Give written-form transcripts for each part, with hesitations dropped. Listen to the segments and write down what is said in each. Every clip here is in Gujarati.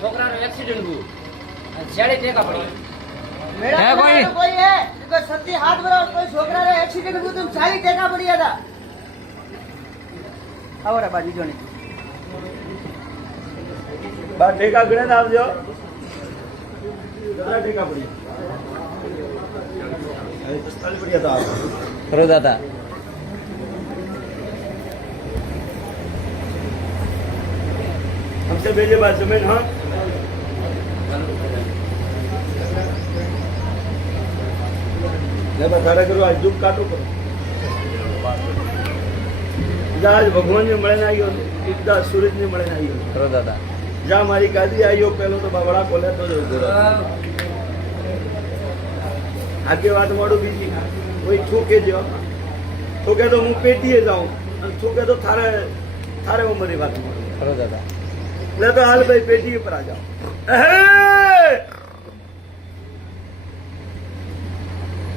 છોકરાનો એક્સિડન્ટ થયું છેડી ટેકા પડી હતા આવરા બાજુ જો ને બા ટેકા ગણે આવજો ટેકા પડી ખરો દાદા हमसे भेजे बात जमीन हाँ तारा करो आज दुख काटो करो आज भगवान ने મળે આવ્યો એકદા સૂરજ ને મળે આવ્યો ખરો દાદા જા મારી ગાદી આવ્યો પેલો તો બાવડા ખોલે તો આગે વાત મોડું બીજી કોઈ ઠોકે જો ઠોકે તો હું પેટીએ જાઉં અને ઠોકે તો થારે થારે ઉંમરની વાત ખરો દાદા ले तो हाल भाई पेटी पर आ जाओ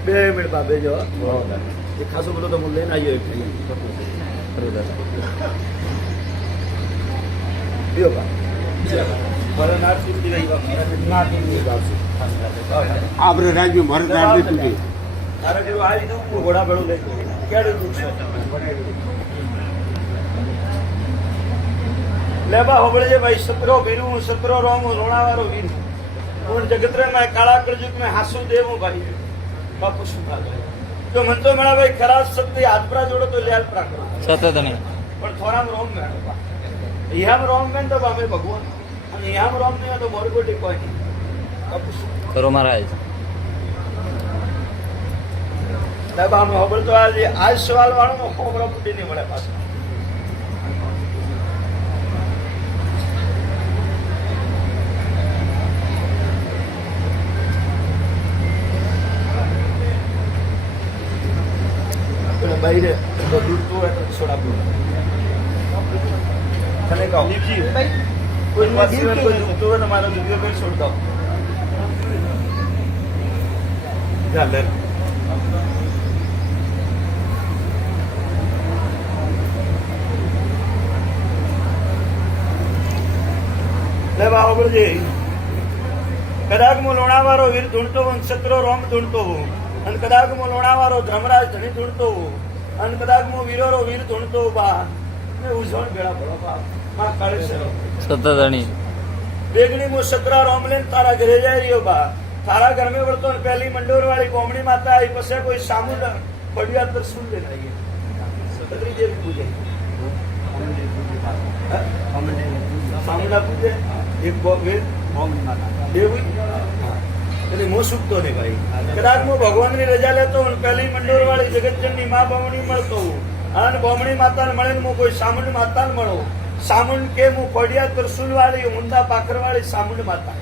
बे मिनट बाबे जो ये खासो बोलो तो मुझे लेना आइए दियो बा पर नार सुधी गई बा नार सुधी बात से आपरे राज्य में भर डाल दे तुझे तारा के आज दो घोड़ा बड़ो ले क्या दे तू लेबा होबळे जे भाई सतरो वीरू सतरो रोम रोणावारो वीर और जगतरे में काला कलयुग में हासु देवो भाई बापू सुखा जो मन तो मेरा भाई खराब शक्ति हाथ पर जोड़ो तो ल्याल पर करो सतत नहीं पर थोड़ा रोम में यहां रोम में तो बाबे भगवान और यहां रोम में तो मोरगोटी कोई नहीं बापू खरो महाराज लेबा में होबळ तो आज सवाल वाळो होबळ फुटी नहीं મળે પાછો बाहर तो दूध तो है तो छोड़ा दूध खाने का भाई कोई मासी में कोई दूध तो है हमारा दूध का बिल छोड़ दो झाले ले बाबू जी कदाच मो लोणावारो वीर ढूंढतो नक्षत्रो रोम ढूंढतो અને કદાચ મો લોણાવારો ધર્મરાજ ધણી ધૂણતો અને કદાચ મો વીરોરો વીર ધૂણતો બા ને ઉજવણ ભેળા પડો બા માં કાળે સતત ધણી બેગણી મો સતરા રોમલેન તારા ઘરે જાય રહ્યો બા તારા ઘર में વળતો ને પહેલી મંડોર વાળી કોમણી માતા આવી પછી કોઈ સામુદ પડ્યા તો સુન દે નહીં સતરી દેવી પૂજે સામુડા પૂજે એક વીર કોમણી માતા દેવી એટલે મો સુખતો ને ભાઈ કદાચ હું ભગવાનની રજા લેતો પહેલી મંડોર વાળી જગતજનની માં બમણી મળતો અને બમણી માતાને મળે ને હું કોઈ સામુંડ માતાને મળો સામુંડ કે હું ખોડિયા ત્રસુલ વાળી મુંડા પાખર વાળી સામુંડ માતા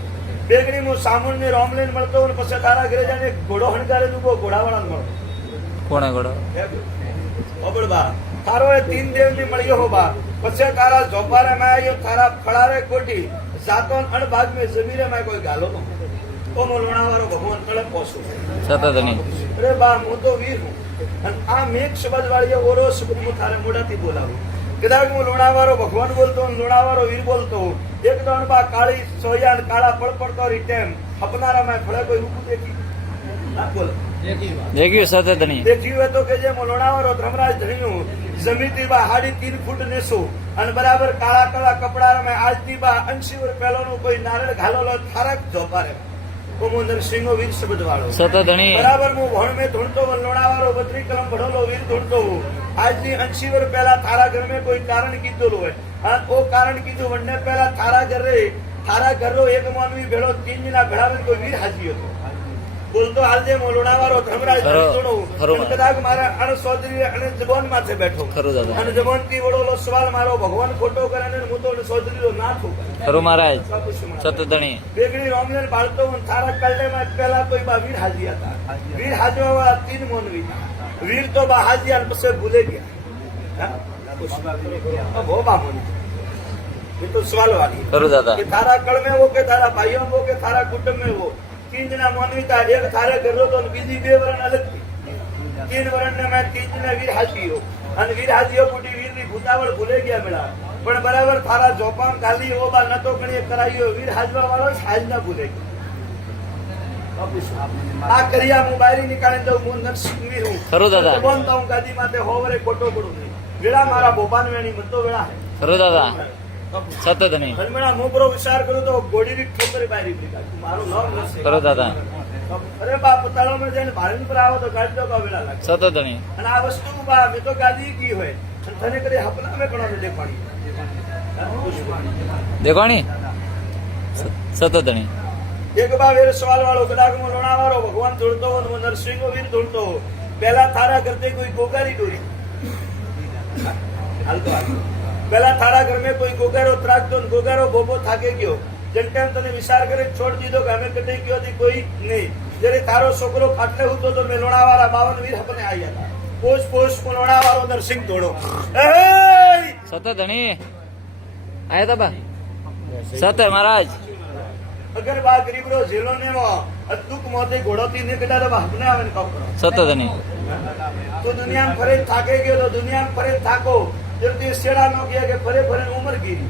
બેગડી હું સામુંડ ને રોમલેન મળતો અને પછી તારા ઘરે જઈને ઘોડો હણગારે દુબો ઘોડાવાળાને મળતો કોણે ઘોડો અબળ બા તારો એ તીન દેવ ની મળ્યો હો બા પછી તારા ઝોપારે માં આવ્યો તારા ફળારે કોટી જાતો અણ ભાગ में જમીરે માં કોઈ ગાલો નો तो मो लोणावारो भगवान तड़प पहुंचो सतत नहीं अरे बा मु तो वीर हूं अन आ मेघ शब्द वाली ओरो शब्द मु थारे मोडाती बोलावो कदाच मु लोणावारो भगवान बोलतो लोणावारो वीर बोलतो एक दण बा काली सोयान काला पड़ पड़तो री टेम अपनारा में फळे कोई रूप देखी ना बोल देखियो सतत नहीं देखियो तो के जे मो लोणावारो धर्मराज धણીનો जमीती बा 3.5 फूट नेसो अन बराबर काला काला कपड़ा में आजती बा 80 वर पहलो नो कोई नारळ घालोलो थारक जोपारे नरसिंहो वीर शब्द वालो सतत धणी बराबर मु भण में ढूंढतो लोणावारो 32 कलम भणोलो वीर ढूंढतो आज नी 80 वर पहला थारा घर में कोई कारण कीधोलो है आ ओ कारण कीधो वन्ने पहला थारा घर रो एक मानवी भेड़ो 3 जना भेड़ा में कोई वीर हाजी હતો बोलतो हाल जे लोणावारो धर्मराज जोड़ो कदाच मारा अण चौधरी अण जबान माथे बैठो खरो दादा अण जबान की वडोलो सवाल मारो भगवान खोटो करे ने मु तो चौधरी रो ना ठोका खरो महाराज सतत धणी बेगड़ी रोमलेन बाळतो थारा कल्ले में पहला कोई बा वीर हाजी था वीर हाजी वाला 3 मोनवी वीर तो बा हाजी अन पसे भूले गया अब वो बा मोनी ये तो सवाल वाली खरो दादा कि थारा कल में वो के थारा भाइयों वो के थारा कुटुंब में वो 3 जना मोनवी था एक थारे घर रो तो बीजी 2 वरण अलग थी 3 वरण ने मैं 3 जना वीर हाजी हो अन वीर हाजी हो कुटी वीर नी ભૂતાવળ ભૂલે ગયા મેળા પણ બરાબર થારા જોપાન ખાલી એવો બા નતો કણીએ કરાયો વીર હાજવા વાળો હાજ ના ભૂલે ગયો આ કરિયા મોબાઈલ નીકાળી દઉં હું નરસિંહ વીર હું ખરું દાદા. બોલતા હું ગાદી માથે હોવરે ખોટો પડું નહીં વેળા મારા બોપાન વેણી મતો વેળા ખરું દાદા સતત ધણી હરમેળા મોબરો વિચાર કરું તો ગોડીની ઠોકરી બારી નીકાળી મારું નામ નરસિંહ ખરું દાદા અરે બાપ તાળામાં જઈને ભારણ પર આવો તો ગાડી દો કા વેળા લાગે સતત ધણી અને આ વસ્તુ બા મેં તો ગાદી કી હોય અને તને કરી હપના મેં ઘણો દે પાણી દેખાણી સતત ધણી એક બા વેર સવાલ વાળો ગડાગમાં લોણાવાળો ભગવાન ધૂળતો હો ને હું નરસિંહ વીર ધૂળતો હો પેલા થારા કરતે કોઈ ગોગારી દોરી હાલતો હાલ પેલા થારા ઘર में કોઈ ગોગારો ત્રાગતો ને ગોગારો બોબો થાકે ગયો જેમ ટાઈમ તને વિચાર કરે છોડ દીધો કે અમે કટે ગયો હતી કોઈ નહીં જ્યારે તારો છોકરો ખાટલે હતો તો મેં લોણાવાળા 52 વીર હપને આવ્યા હતા પોષ પોષ લોણાવાળો નરસિંહ ધોળો સતત ધણી આયા તા બા સતત મહારાજ અગર બા ગરીબરો જેલો ને અદુક મોતે ઘોડોથી નીકળ્યા તો હપને આવે ને કપડો સતત ધણી તો દુનિયામાં ફરે થાકે ગયો તો દુનિયામાં ફરે થાકો જેથી શેડા નો ગયા કે ફરે ફરે ઉમરગીરી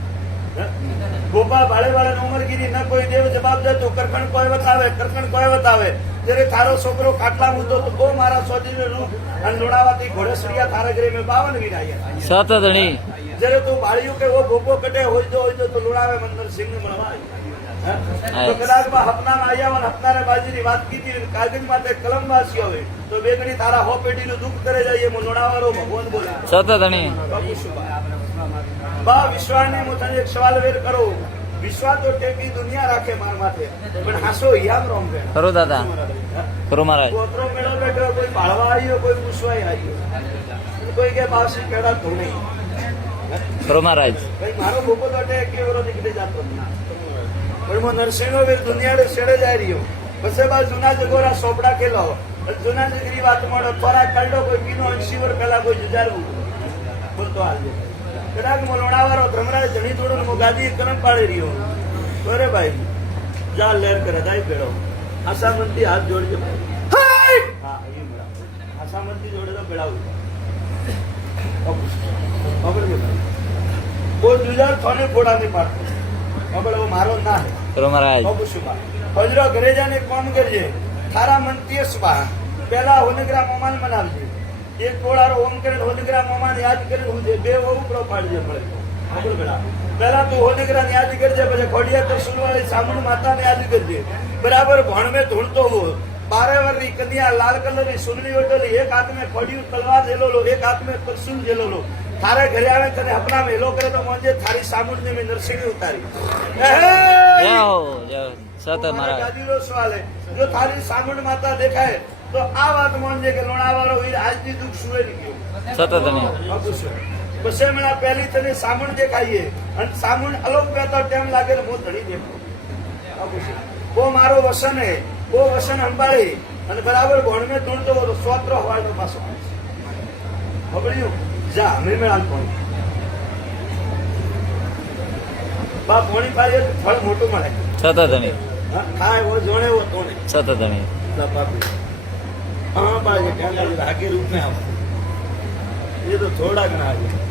ગોપા ભાડે વાળા ઉમરગીરી ન કોઈ દેવ જવાબ દેતો કરકણ કોઈ બતાવે જ્યારે તારો છોકરો ખાટલા મૂતો તો બહુ મારા સોજીને રૂપ અને લોણાવાથી ઘોડેસરિયા તારા ઘરે મેં 52 વીર આવ્યા સતત ધણી જ્યારે તું બાળ્યું કે ઓ ભોપો કટે હોય તો લોણાવે મંદર સિંહ ને મળવા તો કદાચ હપનામાં આવ્યા અને હપનારે બાજીની વાત કીધી કાગજ માટે કલમ વાસી હોય તો બેગડી તારા હો પેઢીનું દુઃખ કરે જાય એમ લોણાવાળો ભગવાન બોલે સતત ધણી બા વિશ્વાને હું તને એક સવાલ વેર કરો વિશ્વા તો ટેકી દુનિયા રાખે માર માથે પણ હાસો યામ રોમ કે ખરું દાદા ખરું મહારાજ કોતરો મેળો બેઠો કોઈ બાળવા આવ્યો કોઈ પૂછવાય આવ્યો કોઈ કે બાસી કેડા તો નહીં ખરું મહારાજ કઈ મારો બોપો તો ટેકી વરો નીકળી જતો પણ હું નરસિંહનો વીર દુનિયાને છેડે જાય રહ્યો પછી બા જૂના જગોરા સોપડા ખેલો જૂના જગરી વાત મળો થોડા કલ્ડો કોઈ પીનો 80 વર્ષ પહેલા કોઈ જુજારવું બોલતો હાલજો કદાચ લોણાવાળો ધમરાજ જણી થોડો ગાદી કરમ પાડી રહ્યો અરે ભાઈ જા લેર કરે દાઈ પેડો આશામંતી હાથ જોડજો હા એ બરાબર આશામંતી જોડે તો પેડાવું वो जुजार थाने फोड़ा नहीं पाड़ते अब वो मारो ना है ખરું મહારાજ अब सुबह हजरा घरे जाने कौन करजे थारा मंतीय सुबह पहला होनग्रा मोमान मनावजे एक कोड़ारो ओम करे होनग्रा मोमान याद करे हुजे बे वो उपरो पाड़जे पड़े अब बड़ा पहला तो होनग्रा याद करजे પછી ખોડિયા તો સુનવાળી સામણ માતા ને યાદ કરજે બરાબર ભણ में ઢૂંढतो हो 12 वर्षी कन्या लाल कलर की सुनली ओटली एक हाथ में खड़िયું तलवार જેલો લો એક હાથ में त्रिशूल જેલો લો थारे घरे आवे तने अपना मेलो करे तो मोंजे थारी सामुंड ने में नरसिंह उतारी જય હો જય સતત મહારાજ गादीरो सवाल है जो थारी सामुंड माता देखाय तो आ बात मोंजे के लोणावाळो वीर आज दी दुख सुवे नहीं गयो સતત ધણી बसे मेरा पहली तने सामुंड देखाइए अन सामुंड अलोक में तो टाइम लागे तो बहुत धड़ी देखो वो मारो वसन है वो वसन अंबाड़ी અને બરાબર ભણ में ઢૂંढતો हो तो स्वत्र हवानो पासो ખબરિયું જા મેળાલ કોણ બા પોણી પાડે ફળ મોટું મળે સતત ધણી હા ખાય वो જોણે वो તોણે સતત ધણી હા બાજે ક્યાં લાગે રૂપ में आओ ये तो थोड़ा घना है